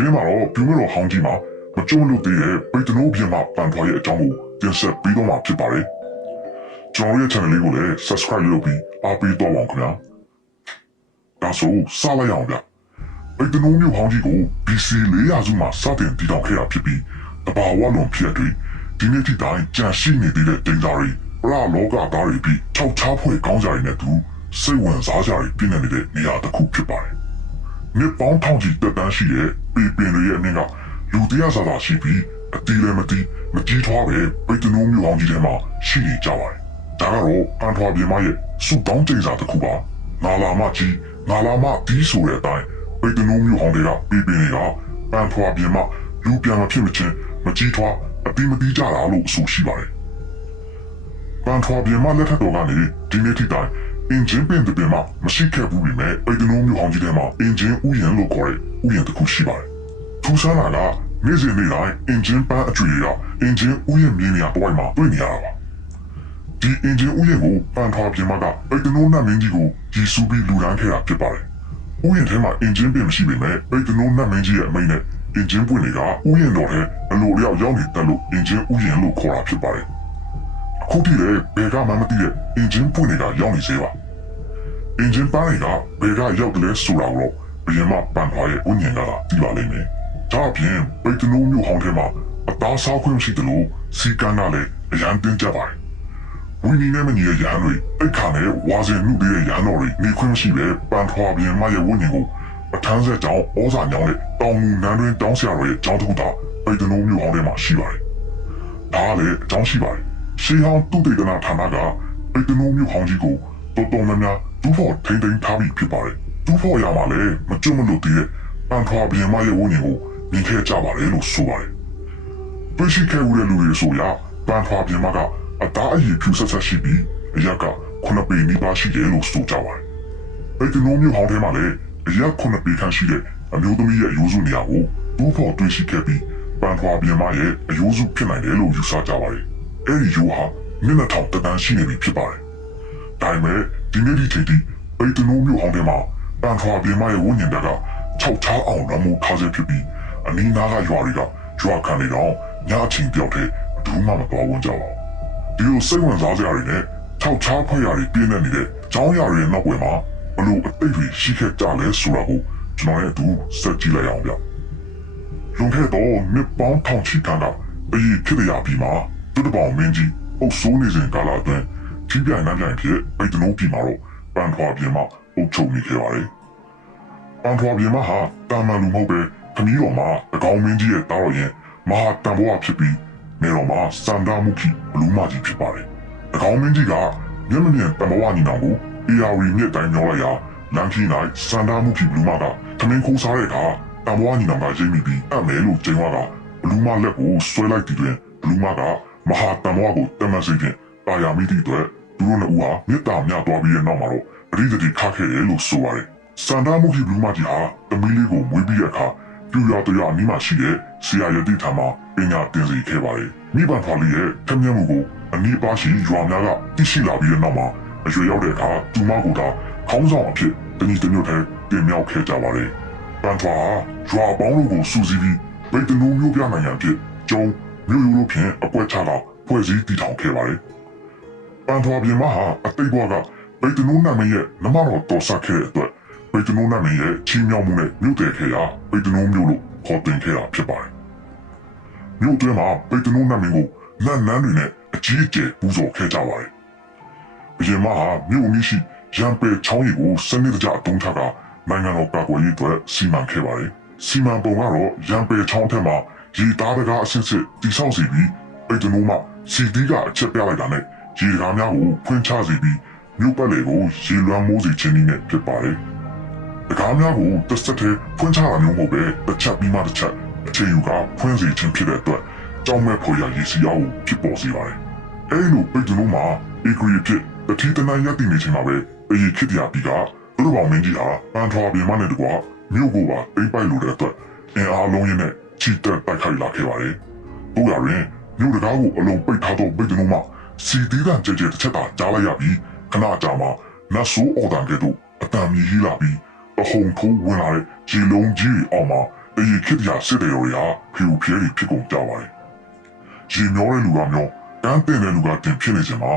ဒီနေ့မှာတော့ပြူမဲ့တော်ဟောင်းကြီးမှာမကြုံလို့တည်းရဲ့ပိတ်တနိုးပြင်မှာပန်ထွားရဲ့အကြောင်းကိုတင်ဆက်ပေးတော့မှာဖြစ်ပါတယ်ကျွန်တော်ရဲ့ channel လေးကိုလည်း subscribe လုပ်ပြီးအားပေးတော့ပါဦးခင်ဗျာဒါဆိုစလိုက်အောင်ဗျပိတ်တနိုးမျိုးဟောင်းကြီးကို BC 400စုမှာစတင်တည်ထောင်ခဲ့တာဖြစ်ပြီးတဘာဝလွန်ဖြစ်တဲ့ဒီနေ့ထိတိုင်းကြံရှိနေသေးတဲ့ဒိန်သားတွေပရလောကသားတွေပြီး၆ချားဖွဲ့ကောင်းကြရည်နဲ့သူစိတ်ဝင်စားကြရည်ပြည့်နေတဲ့နေရာတစ်ခုဖြစ်ပါတယ်မြစ်ပေါင်းထောင်ကြီးတက်တန်းရှိတဲ့ပေပင်တွေရဲ့အမြင့်ကလူတရားစာသာရှိပြီးအတီးလည်းမတီးမကြီးထွားပဲပိတ်တနိုးမျိုးဟောင်းကြီးထဲမှာရှိနေကြပါတယ်ဒါကတော့အန်ထွားပြမရဲ့စုတောင်းကျိန်စာတစ်ခုပါနာလာမကြီးနာလာမဒီဆိုတဲ့အတိုင်းပိတ်တနိုးမျိုးဟောင်းတွေကပေပင်တွေကပန်ထွားပြမလူပြန်မဖြစ်မချင်းမကြီးထွားအတီးမတီးကြတာလို့ဆိုရှိပါတယ်ပန်ထွားပြမလက်ထက်တော်ကနေဒီနေ့ထိတိုင်းအင်ဂျင်ပင်တပင်မှာမရှိခဲ့ဘူးပြီမဲ့ပိတ်တနိုးမျိုးဟောင်းကြီးထဲမှာအင်ဂျင်ဥယျာဉ်လို့ခေါ်တဲ့ဥယျာဉ်တစ်ခုရှိပါတယ်ထူးဆန်းတာကနေ့စဉ်နေ့တိုင်းအင်ဂျင်ပန်းအကျွေတွေကအင်ဂျင်ဥယျာဉ်မြင်းနေရာတစ်ဝိုက်မှာတွေ့နေရတာပါဒီအင်ဂျင်ဥယျာဉ်ကိုပန်ထွားပြင်မကပိတ်တနိုးနတ်မင်းကြီးကိုကြီးစုပြီးလူဒန်းခဲ့တာဖြစ်ပါတယ်ဥယျာဉ်ထဲမှာအင်ဂျင်ပင်မရှိပေမဲ့ပိတ်တနိုးနတ်မင်းကြီးရဲ့အမိန့်နဲ့အင်ဂျင်ပွင့်တွေကဥယျာဉ်တော်ထဲအလိုလျောက်ရောက်နေတယ်လို့အင်ဂျင်ဥယျာဉ်လို့ခေါ်တာဖြစ်ပါတယ်အခုထိလည်းဘယ်ကမှမသိတဲ့အင်ဂျင်ပွင့်တွေကရောက်နေသေးပါအင်ဂျင်ပန်းတွေကဘယ်ကရောက်တယ်လဲဆိုတာကိုတော့ဘယ်မှာပန်ထွားရဲ့ဥယျာဉ်ကသာသိပါလိမ့်မယ်ဒါအပြင်ပိတ်တနိုးမျိုးဟောင်းထဲမှာအသားစားခွင့်ရှိတယ်လို့စီကန်းကလည်းအရန်တင်းကြပါတယ်ဝင်းနီနဲ့မညီရဲ့ရဟန်းတွေအိတ်ခါနဲ့ဝါစင်မှုတွေရဲ့ရဟန်းတော်တွေနေခွင့်မရှိပဲပန်ထွားပြင်မရဲ့ဝင်းနီကိုအထမ်းဆက်ကြောင်းဩဇာညောင်းတဲ့တောင်မူနန်းတွင်တောင်းဆရာတော်ရဲ့ကြောင်းတစ်ခုသာပိတ်တနိုးမျိုးဟောင်းထဲမှာရှိပါတယ်ဒါကလည်းအကြောင်းရှိပါတယ်ရှေးဟောင်းသူတေသနာဌာနကပိတ်တနိုးမျိုးဟောင်းကြီးကိုတော်တော်များများဒူးဖို့ထိမ့်သိမ်းထားပြီးဖြစ်ပါတယ်ဒူးဖို့ရမှာလည်းမကျွတ်မလို့တည်းရဲ့ပန်ထွားပြင်မရဲ့ဝင်းနီကိုမြင်ခဲ့ကြပါတယ်လို့ဆိုပါတယ်တွေ့ရှိခဲ့ဦးတဲ့လူတွေဆိုရပန်ထွားပြင်မကအသားအရည်ဖြူဆက်ဆက်ရှိပြီးအရက်က9ပေနီးပါးရှိတယ်လို့ဆိုကြပါတယ်ပိတ်တနိုးမျိုးဟောင်းထဲမှာလည်းအရက်9ပေခန့်ရှိတဲ့အမျိုးသမီးရဲ့အယိုးစုနေရာကိုဒူးဖို့တွေ့ရှိခဲ့ပြီးပန်ထွားပြင်မရဲ့အယိုးစုဖြစ်နိုင်တယ်လို့ယူဆကြပါတယ်အဲဒီယိုးဟာမျက်နှာထောင်တန်းရှိနေပြီဖြစ်ပါတယ်ဒါပေမဲ့ဒီနေ့ဒီချိန်ထိပိတ်တနိုးမျိုးဟောင်းထဲမှာပန်ထွားပြင်မရဲ့ဝိညာဉ်တက်က6ချားအောင်ရမှုထားစေဖြစ်ပြီးအနီးနားကရွာတွေကရွာခံနေတော့ညအချိန်ပြောက်တဲ့ဘူးမှမတော်ဝင်ကြပါဘူးဒီလိုစိတ်ဝင်စားစရာတွေနဲ့6ချားဖွဲ့ရာတွေပြင်းနေနေတဲ့ကျောင်းရာတွေနောက်ွယ်မှာဘလို့အသိတွေရှိခဲ့ကြလဲဆိုတာကိုကျွန်တော်ရဲ့အတူဆက်ကြည့်လိုက်အောင်ဗျလွန်ခဲ့တော့နှစ်ပေါင်းထောင်ချီကအရေးဖြစ်ရပြီးမှတူတပေါင်းမင်းကြီးအုပ်စိုးနေစဉ်ကာလအတွင်းကြီးပြိုင်နှံ့ပြိုင်ဖြစ်ပိတ်တနိုးပြည်မှာတော့ပန်ထွားပြည်မှာအုပ်ချုပ်နေခဲ့ပါတယ်ပန်ထွားပြည်မှာဟာတာမန်လူမဟုတ်ပဲခမီးတော်မှာအကောင်မင်းကြီးရဲ့တားတော်ရင်မဟာတန်ဘဝဖြစ်ပြီးနေတော်မှာစန္ဒာမုခိဘလူးမကြီးဖြစ်ပါတယ်အကောင်မင်းကြီးကမျက်မမြင်တန်ဘဝညီနောင်ကိုအေယာဝီမြစ်တိုင်းပြောလိုက်ရာလမ်းကြီး၌စန္ဒာမုခိဘလူးမကသမင်းခိုးစားတဲ့အခါတန်ဘဝညီနောင်ကရိပ်မိပြီးအမဲလို့ကျင်းသွားတာဘလူးမလက်ကိုဆွဲလိုက်တည်တွင်ဘလူးမကမဟာတန်ဘဝကိုတမန်စိတ်ဖြင့်တာယာမိသည့်အတွက်သူတို့နှစ်ဦးဟာမြစ်တာမြသွားပြီးတဲ့နောက်မှာတော့အရိဒတိခခဲ့တယ်လို့ဆိုပါတယ်စန္ဒာမုခိဘလူးမကြီးဟာသမီးလေးကိုမွေးပြီးတဲ့အခါပြူရတရားအနီးမှာရှိတဲ့ဆရာရတိထာမှာပညာသင်စေခဲ့ပါတယ်မိဘဖွာလေးရဲ့ထမျက်မှုကိုအနီးပါရှိရွာများကသိရှိလာပြီးတဲ့နောက်မှာအရွယ်ရောက်တဲ့အခါသူမကိုသာခေါင်းဆောင်အဖြစ်တနည်းတစ်မျိုးတည်းတင်မြောက်ခဲ့ကြပါတယ်ပန်ထွာရွာပေါင်းတို့ကိုစူးစီးပြီးပိတ်တနိုးမျိုးပြနိုင်ငံဖြစ်ကျုံမြို့ရိုးတို့ဖြင့်အကွက်ချတာဖွဲ့စည်းတည်ထောင်ခဲ့ပါတယ်ပန်ထွာပြင်မဟာအတိတ်ဘဝကပိတ်တနိုးနာမည်ရဲ့နမတော်တော်ဆက်ခဲ့တဲ့အတွက်ပိတ်တနိုးနာမည်ရဲ့ချီးမြှောက်မှုနဲ့မြို့တည်ခဲ့ရာပိတ်တနိုးမျိုးလို့ခေါ်တင်ခဲ့တာဖြစ်ပါတယ်မြို့တွင်းမှာပိတ်တနိုးနာမည်ကိုလက်နန်းတွေနဲ့အကြီးအကျယ်ပူဇော်ခဲ့ကြပါတယ်ဘုရင်မဟာမြို့အနီးရှိရန်ပယ်ချောင်းရီကိုစနစ်တကျအသုံးချကနိုင်ငံတော်ကာကွယ်ရေးအတွက်စီမံခဲ့ပါတယ်စီမံပုံကတော့ရန်ပယ်ချောင်းထက်မှာရေသားတကားအဆင့်ဆင့်တိဆောက်စီပြီးပိတ်တနိုးမှစီတီးကအချက်ပြလိုက်တာနဲ့ရေကားများကိုဖွင့်ချစီပြီးမြို့ပတ်လေကိုရေလွှမ်းမိုးစေခြင်းနည်းနဲ့ဖြစ်ပါတယ်တကားများကိုတစ်ဆက်တည်းဖွင့်ချတာမျိုးမဟုတ်ပဲတစ်ချက်ပြီးမှတစ်ချက်အချိန်ယူကဖွင့်စေခြင်းဖြစ်တဲ့အတွက်ကြောင်မဲ့ဖွယ်ရာရေစီးအောင်ဖြစ်ပေါ်စေပါတယ်အဲလိုပိတ်တနိုးမှာအေဂရီဖြစ်တတိတနရတည်နေချိန်မှာပဲအရေးခစ်ရပြီးကသူတို့ပေါင်းမင်းကြီးဟာပန်ထွားပြင်မနဲ့တကွာမြို့ကိုပါတိမ့်ပိုက်လို့တဲ့အတွက်အင်အားလုံးရင်းနဲ့ချီတက်တိုက်ခိုက်လာခဲ့ပါတယ်တို့ရရင်မြို့တကားကိုအလုံးပိတ်ထားတော့ပိတ်တနိုးမှာစီတီးတန်ကြဲကြဲတစ်ချက်သာကြားလိုက်ရပြီးခဏကြာမှနတ်ဆိုးအော်တန်ကဲ့သို့အတံမြည်လာပြီးအဟုန်ထိုးဝင်လာတဲ့ရေလုံးကြီးအောက်မှာတ ရေခစ်တရာစစ်တယ်ရောရာဖီူဖျဲတွေဖြစ်ကုန်ကြပါတယ်။ရေမျောတဲ့လူကမျောတန်းတင်တဲ့လူကတင်ဖြစ်နေခြင်းမှာ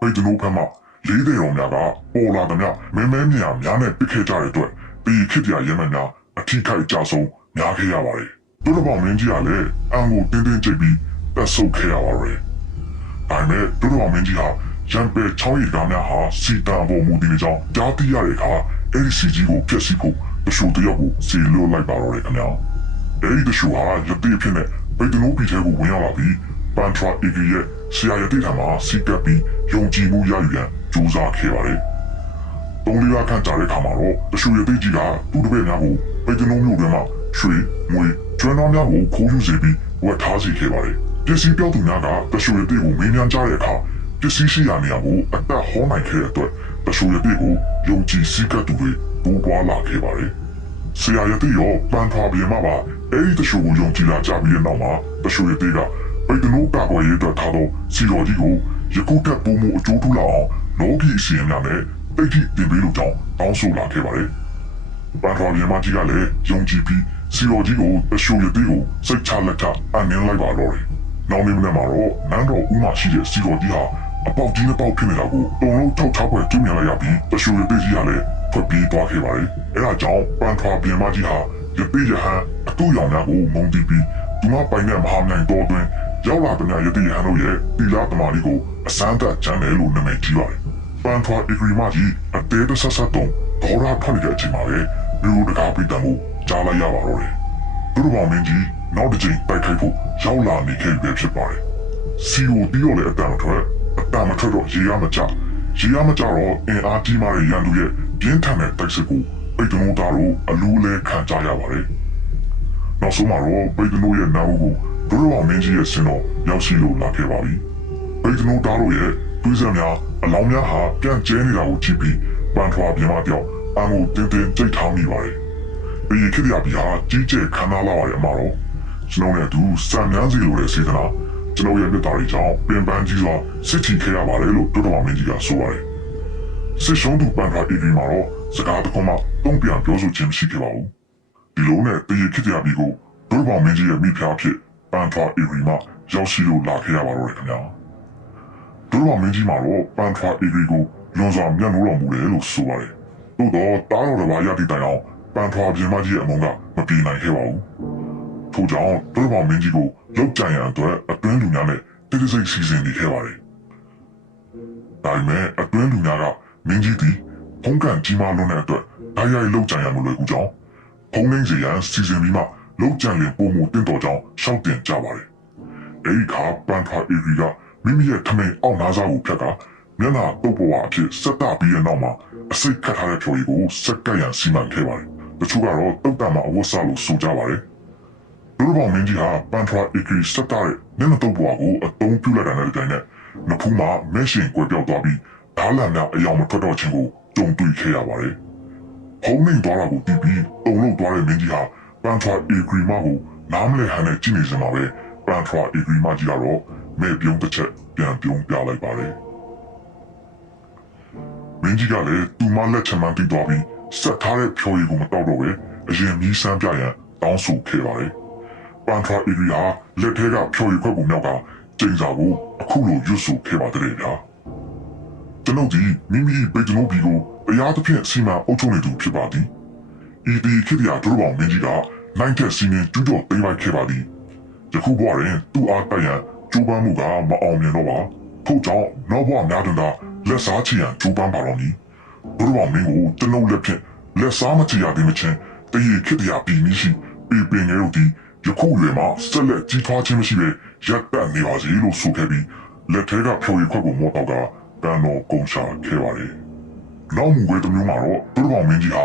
ပိတ်တနိုးဖက်မှလေးတဲ့ရောများကပေါ်လာသည်များမဲမြာများနဲ့ပစ်ခဲ့ကြတဲ့အတွက်တရေခစ်တရာရဲမှန်များအထီးခိုက်ကြဆုံးများခဲ့ရပါတယ်။တို့တော်ပေါင်းမင်းကြီးကလည်းအံကိုတင်းကြိတ်ပြီးတက်ဆုပ်ခဲ့ရပါတယ်။ဒါပေမဲ့တို့တော်ပေါင်းမင်းကြီးဟာရံပယ်ချောင်းရီကားများဟာစီတံပေါ်မူတည်နေကြောင်းကြားသိရတဲ့အခါအဲ့ဒီစီကြီးကိုဖျက်ဆီးဖို့တရှူတယောက်ကိုစီလွတ်လိုက်ပါတော့တယ်ခင်ဗျာအဲ့ဒီတရှူဟာရတိအဖြစ်နဲ့ပိတ်တနိုးပြည်ထဲကိုဝင်ရောက်လာပြီးပန်ထရာအီဂီရဲ့ဆရာရတိထံမှာစီကပ်ပြီးယုံကြည်မှုရယူရန်ကြိုးစားခဲ့ပါတယ်။3 လခန့်ကြာတဲ့အခါမှာတော့တရှူရတိကြီးကသူ့တပည့်များကိုပိတ်တနိုးမြို့တွင်မှရွှေငွေကျွမ်းတော်များကိုခိုးယူစေပြီးဝတ်ထားစေခဲ့ပါတယ်။ပစ္စည်းပြောက်သူများကတရှူရတိကိုမေးမြန်းကြတဲ့အခါပစ္စည်းရှိရာနေရာကိုအသက်ဟောနိုင်ခဲ့တဲ့အတွက်တရှူရတိကိုယုံကြည်စီကပ်သူတွေတိုးပွားလာခဲ့ပါတယ်။ဆရာရတိရောပန်ထွားပြေမှာပါအဲ့ဒီတရှူကိုယုံကြည်လာကြပြီးတဲ့နောက်မှာတရှူရတိကပိတ်တနိုးကာကွယ်ရေးအတွက်ထားသောစီတော်ကြီးကိုယခုထက်ပိုမိုအကျိုးထူးလာအောင်လောကီအစီအများနဲ့တိတ်တိတင်ပေးလို့ကြောင်းတောင်းဆိုလာခဲ့ပါတယ်။ပန်ထွားပြေမှာကြီးကလည်းယုံကြည်ပြီးစီတော်ကြီးကိုတရှူရတိကိုစိတ်ချလက်ချအနှင်းလိုက်ပါတော့တယ်။နောက်နေ့မနေ့မှာတော့နန်းတော်ဦးမှာရှိတဲ့စီတော်ကြီးဟာအပေါက်ကြီးနဲ့ပေါက်ဖြစ်နေတာကိုတုံလုံးထောက်ချပွဲတွေ့မြင်လိုက်ရပြီးတရှူရတိကြီးကလည်းထွက်ပြေးသွားခဲ့ပါတယ်။အဲဒါကြောင့်ပန်ထွားပြင်မကြီးဟာရတိရဟန်းအတူရောင်များကိုမုံတီးပြီးသူမပိုင်တဲ့မဟာမြိုင်တော်တွင်ရောက်လာတဲ့ရတိရဟန်းတို့ရဲ့တီလာသမားလေးကိုအစမ်းသက်ချမ်းတယ်လို့နာမည်ကြီးပါတယ်။ပန်ထွားအီဂရီမကြီးအသေးတဆက်ဆက်တုံဒေါ်လာထွက်နေတဲ့အချိန်မှာပဲမြို့တကားပိတ်တံကိုကြားလိုက်ရပါတော့တယ်။သူတို့ပေါင်းမင်းကြီးနောက်တစ်ချိန်တိုက်ခိုက်ဖို့ရောက်လာနေခဲ့ပြီဖြစ်ပါတယ်။စီကိုတီးတော့လည်းအတန်မထွက်တော့ရေရမကြတော့အင်အားကြီးမားတဲ့ရန်သူရဲ့ပြင်းထန်တဲ့တိုက်စစ်ကိုပိတ်တနိုးသားတို့အလူးလဲခံကြရပါတယ်။နောက်ဆုံးမှာတော့ပိတ်တနိုးရဲ့နာဦးကိုဒိုးတော်မင်းကြီးရဲ့ဆင်းတော်ရောက်ရှိလို့လာခဲ့ပါပြီ။ပိတ်တနိုးသားတို့ရဲ့တွေးစက်များအလောင်းများဟာပြန်ကျဲနေတာကိုကြည့်ပြီးပန်ထွားပြင်မပြောက်အမှုတင်းကြိတ်ထားမိပါတယ်။ဒီခေတ်ရပြီဟာကြီးကျယ်ခမ်းနားလာပါတယ်အမတော်ကျွန်တော်နဲ့အတူစံမြန်းစီလိုတဲ့စေတနာကျွန်တော်ရဲ့မြတ်တာတွေကြောင့်ပင်ပန်းကြီးစွာစစ်ချီခဲ့ရပါတယ်လို့ဒိုးတော်မင်းကြီးကဆိုပါတယ်။စစ်ရှုံးသူပန်ထွားအီဂီမှာတော့စကားတခွန်းမှတုံ့ပြန်ပြောဆိုခြင်းမရှိခဲ့ပါဘူး။ဒီလိုနဲ့တရေခေတ်ရပြီကိုဒိုးတော်မင်းကြီးရဲ့မိဖုရားဖြစ်ပန်ထွားအီဂီမှာရောက်ရှိလို့လာခဲ့ရပါတော့တယ်ခင်ဗျာ။ဒိုးတော်မင်းကြီးမှာတော့ပန်ထွားအီဂီကိုလွန်စွာမျက်နှာတော်မူတယ်လို့ဆိုပါတယ်။သို့တော့တားတော်တစ်ပါးရသည့်တိုင်အောင်ပန်ထွားပြင်မကြီးရဲ့အမုန်းကမပြေနိုင်ခဲ့ပါဘူး။ထို့ကြောင့်ဒိုးတော်မင်းကြီးကိုလောက်ကြံရန်အတွက်အတွင်းလူများနဲ့တိတိစိတ်စီစဉ်နေခဲ့ပါတယ်။ဒါပေမဲ့အတွင်းလူများကမင်းကြီးသည်ဖုံးကန်ကြီးမားလွန်းတဲ့အတွက်ဓာတ်ရိုက်လောက်ကြံရမလို့ကူကြောင်းဖုံးနှင်းစီရန်စီစဉ်ပြီးမှလောက်ကြံလင်ပုံမှုတင့်တော်ကြောင်းရှောက်တင်ကြပါတယ်။အဲဒီခါပန်ထွားအီဂီကမိမိရဲ့ထမင်းအောက်နားစားကိုဖြတ်ကမျက်နှာတုပ်ပေါ်အဖြစ်ဆက်တာပြီးတဲ့နောက်မှာအစိတ်ခတ်ထားတဲ့ဖြော်ရည်ကိုစက်ကပ်ရန်စီမံခဲ့ပါတယ်။တချို့ကတော့တုတ်တံမှာအဝတ်စားလို့ဆိုကြပါတယ်။ဒိုးဘောင်မင်းကြီးဟာပန်ထွားအီဂီဆက်တာတဲ့မျက်နှာတုပ်ပေါ်ကိုအသုံးပြုလိုက်တဲ့တိုင်နဲ့နဖူးမှာမဲရှင်ကွယ်ပြောက်သွားပြီးဓာတ်လန်များအယောင်မထွက်တော့ခြင်းကိုကြုံတွေ့ခဲ့ရပါတယ်။ဟုံးနှိမ်သွားတာကိုသိပြီးတုံလို့သွားတဲ့မင်းကြီးဟာပန်ထွားအီဂရီမကိုနားမလည်ဟန်နဲ့ကြည့်နေစမှာပဲပန်ထွားအီဂရီမကြီးကတော့မဲပြုံးတစ်ချက်ပြန်ပြုံးပြလိုက်ပါတယ်။မင်းကြီးကလည်းသူမလက်ချမှန်းပြီးသွားပြီးဆက်ထားတဲ့ဖြိုးရည်ကိုမတောက်တော့ပဲအရင်မီးစမ်းပြရန်တောင်းဆိုခဲ့ပါတယ်။ပန်ထွားအီဂရီဟာလက်ထဲကဖြိုးရည်ခွက်ကိုမြောက်ကကျိန်စာကိုအခုလိုရွတ်ဆိုခဲ့ပါတယ်ဗျာ။ကျွန်ုပ်ဒီမိမိပိတ်တနိုးဘီကိုတရားသဖြင့်စီမံအုပ်ချုပ်နေသူဖြစ်ပါသည်။ဤဒီခေတ်ရာဒိုးပေါင်းမင်းကြီးကနိုင်တဲ့စီမင်းကျူးကျော်သိမ်းလိုက်ခဲ့ပါသည်။ယခုဘဝတွင်သူ့အားတိုက်ရန်ကြိုးပမ်းမှုကမအောင်မြင်တော့ပါ။ထို့ကြောင့်နောက်ဘဝများတွင်သာလက်စားချရန်ကြိုးပမ်းပါတော့မည်။ဒိုးပေါင်းမင်းကိုကျွန်ုပ်လက်ဖြင့်လက်စားမချရသေးမချင်းတရေခေတ်ရာပြည်နည်းရှိပေပင်ငယ်တို့သည်ယခုရွယ်မှာဆက်လက်ကြီးထွားခြင်းမရှိပဲရပ်တန့်နေပါစေလို့ဆိုခဲ့ပြီးလက်ထဲကဖြိုရည်ခွက်ကိုမောတော့ကတန်တော်ကုန်ရှာခဲ့ပါတယ်။နောက်မူဝဲတစ်မျိုးမှာတော့ဒိုးပေါင်းမင်းကြီးဟာ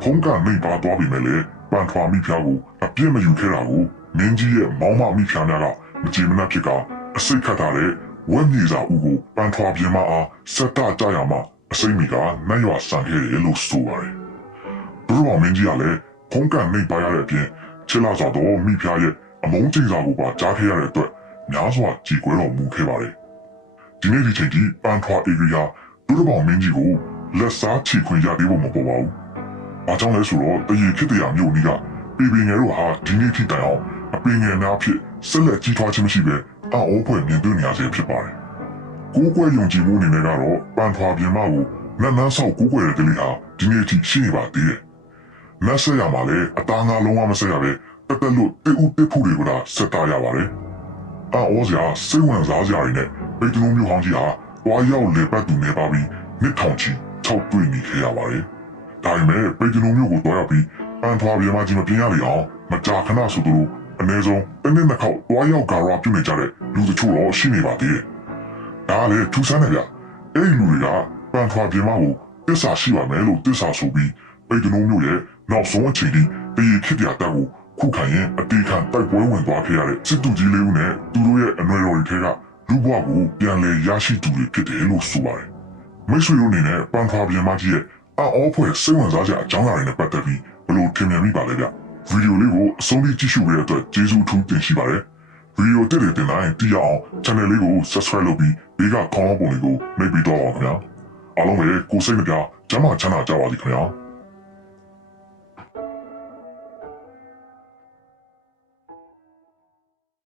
ဖုံးကနေပါသွားပြီမဲ့လေပန်ထွားမိဖုရားကိုအပြစ်မယူခဲ့တာကိုမင်းကြီးရဲ့မောင်းမမိဖုရားများကမကြေမနက်ဖြစ်ကအစိတ်ခတ်ထားတဲ့ဝက်မြေစာဦးကိုပန်ထွားပြင်းမအားဆက်တကြရမှာအစိမ့်မီကနိုင်ရွာဆန်ခဲ့တယ်လို့ဆိုပါတယ်။ဒိုးပေါင်းမင်းကြီးကလည်းဖုံးကနေပါရတဲ့အပြင်ချစ်လာစွာတော့မိဖုရားရဲ့အမုန်းကျင်စာကိုပါကြားခဲ့ရတဲ့အတွက်များစွာကြည်ကွဲတော်မူခဲ့ပါတယ်။ဒီနေ့ဒီချိန်ကြီးပန်ထွားအီဂီယာဒိုးပေါင်းမင်းကြီးကိုလက်စားချီခွင့်ရသေးဖို့မပေါ်ပါဘူး။အားကြောင့်လဲဆိုတော့တရေခေတ္တရာမြို့နီးက ပေပင်ငယ်တို့ဟာဒီနေ့ထိတိုင်အောင်အပင်ငယ်များဖြစ်ဆက်လက်ကြီးထွားခြင်းမရှိပဲအော်ဖွဲ့မြင်တွေ့နေရစေဖြစ်ပါတယ်။ကိုးကွယ်ယုံကြည်မှုအနေနဲ့ကတော့ပန်ထွာပြင်မကိုနတ်နန်းဆောက်ကိုးကွယ်တဲ့ကလေးဟာဒီနေ့ထိရှိနေပါသေးတယ်။နတ်ဆက်ရမှာလည်းအသားငါလုံးဝမဆက်ရပဲတက်တက်လို့တိဥတစ်ဖို့တွေကဆက်တာရပါတယ်။အော်စရာစိတ်ဝင်စားစရာတွေနဲ့ပေတနိုမျိုးဟောင်းကြီးဟာတွားရောက်လေပတ်သူနေပါပြီးနှစ်ထောင်ချီ၆တွေ့နေခဲ့ရပါတယ်။ဒါပေမဲ့ပေတနိုမျိုးကိုတွားရောက်ပြီးပန်ထွာပြင်မကြီးမပြင်းရလေအောင်မကြာခဏဆိုသူတို့အနည်းဆုံးတစ်နှစ်နှစ်ခေါက်တွားရောက်ကာရပြုနေကြတဲ့လူတချို့တော့ရှိနေပါသေးတယ်။ဒါလည်းထူးဆန်းတယ်ဗျ။အဲ့ဒီလူတွေကပန်ထွာပြင်မကိုတစ္ဆာရှိပါမယ်လို့တစ္ဆာဆိုပြီးပေတနိုမျိုးရဲ့နောက်ဆုံးအချိန်ထိတရေခစ်ပြတာကိုခုခံရင်အတေခံတိုက်ပွဲဝင်သွားခဲ့ရတဲ့စစ်သူကြီးလေးဦးနဲ့သူတို့ရဲ့အနွယ်တော်တွေထဲကလူဘဝကိုပြန်လည်ရရှိသူတွေဖြစ်တယ်လို့ဆိုပါတယ်။မိတ်ဆွေတို့အနေနဲ့ပန်ထွာပြင်မကြီးရဲ့အော်ဖွဲ့စိတ်ဝင်စားစရာအကြောင်းအရာတွေနဲ့ပတ်သက်ပြီးဘယ်လိုထင်မြင်မိပါလဲဗျ။ဗီဒီယိုလေးကိုအဆုံးထိကြည့်ရှုပေးတဲ့အတွက်ကျေးဇူးအထူးတင်ရှိပါတယ်။ဗီဒီယိုတက်တဲ့တင်တိုင်းသိရအောင် channel လေးကို subscribe လုပ်ပြီးဘေးကခေါင်းပုံလေးကိုနှိပ်ပြီးတော့ပါခင်ဗျာ။အားလုံးပဲကိုယ်စိတ်နှပြကျန်းမာချမ်းသာကြပါစေခင်ဗျာ။